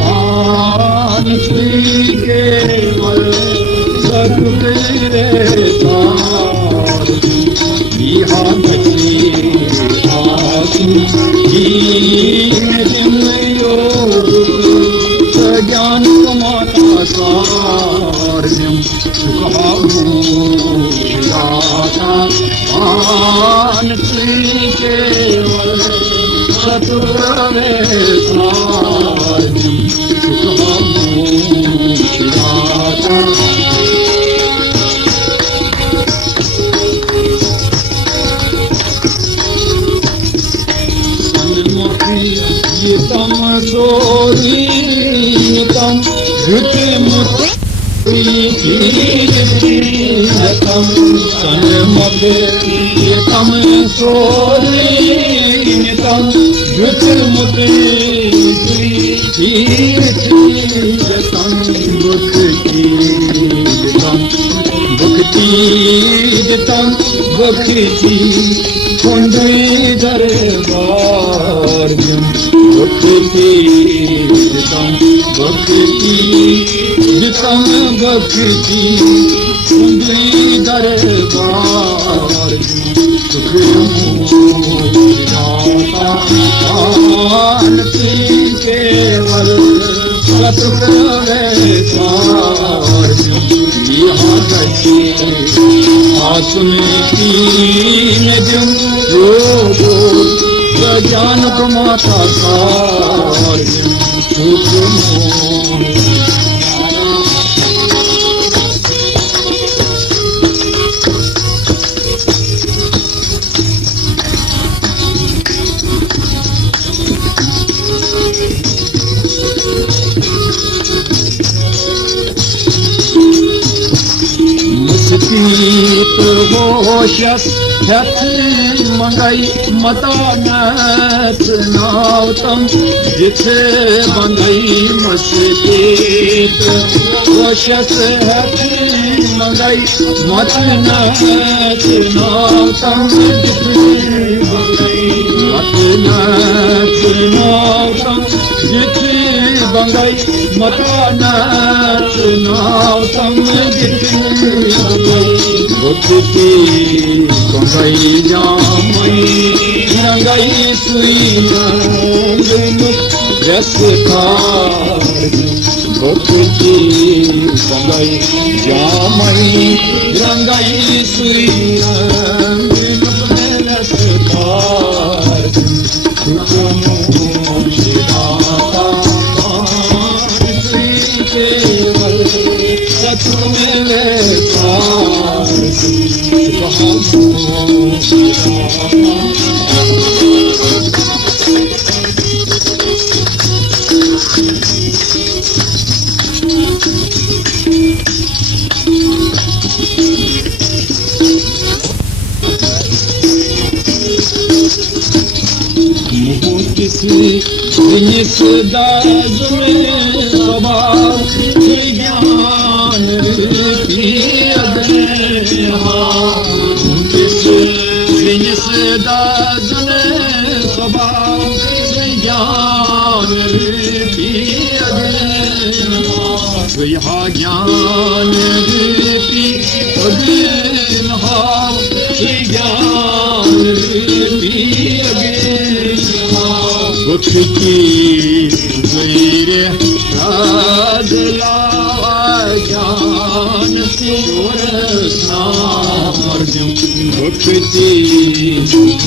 पान केवल सतुरे तार यहाँ बची आसू ज्ञान माता सार्यम पान केवल सतुरे सार्यम तम सोरीतम धृतिमुत्तम सन्मभ्यतम सोरीतम धृतिमुत्तम भुक्तिदतम भुक्ति कुंडली दरबार भक्तिदतम भक्ति कुंडली दरबार सुखदाता केवल सतुरे यहाँ बची आसुन ज्ञान माता सार्यम मुस्तीत होशस हथ मंगई मतानत नावतम जिथे बंगई मुस्तीत होशस हथ मंगई मतानत नावतम जिथे बंगई मतानत नावतम जिथे बंगई मतानत नावतम जिथे भक्ति बंगई जामई रंगई सुईना रस भक्ति बंगई जामई रंगई सुईना रस केवल सतु मिले दाज में स्वभाव ज्ञान दाज में स्वभाव ज्ञान यहाँ ज्ञान भक्ति मेरे राजला ज्ञान भक्ति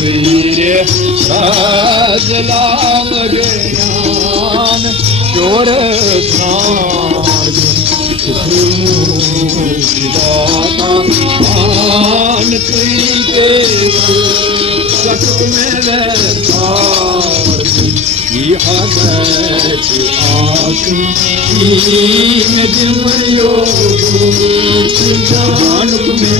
मेरे राजला ज्ञान चोर मान सत मेरे ज्ञान में